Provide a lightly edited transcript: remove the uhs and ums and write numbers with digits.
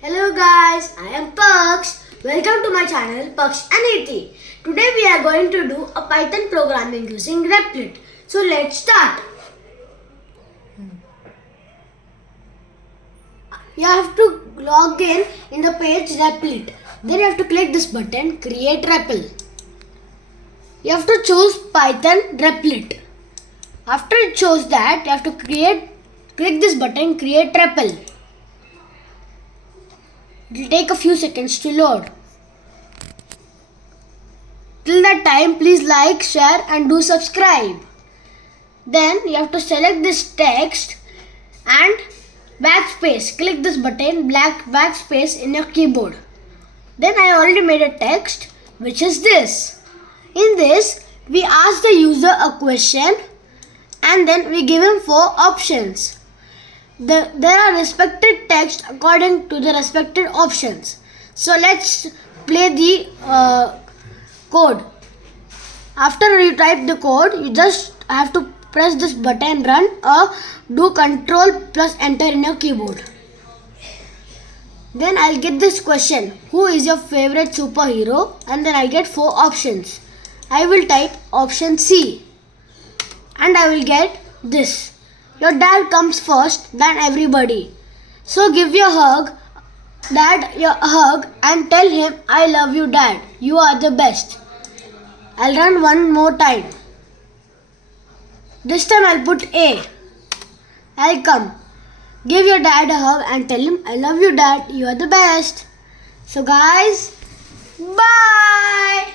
Hello guys, I am Perks. Welcome to my channel Perks and ET. Today we are going to do a Python programming using Replit. So let's start. You have to log in the page Replit. Then you have to click this button, create REPL. You have to choose Python Replit. After you chose that, you have to click this button, create REPL. It will take a few seconds to load. Till that time, please like, share and do subscribe. Then you have to select this text and backspace. Click this button, black backspace in your keyboard. Then I already made a text which is this. In this, we ask the user a question and then we give him 4 options. There are respected text according to the respected options. So let's play the code. After you type the code, you just have to press this button, run or do Ctrl plus enter in your keyboard. Then I'll get this question, who is your favorite superhero? And then I'll get 4 options. I will type option C and I will get this. Your dad comes first than everybody. So give your dad a hug and tell him, I love you dad. You are the best. I'll run one more time. This time I'll put A. I'll come. Give your dad a hug and tell him, I love you dad. You are the best. So guys, bye.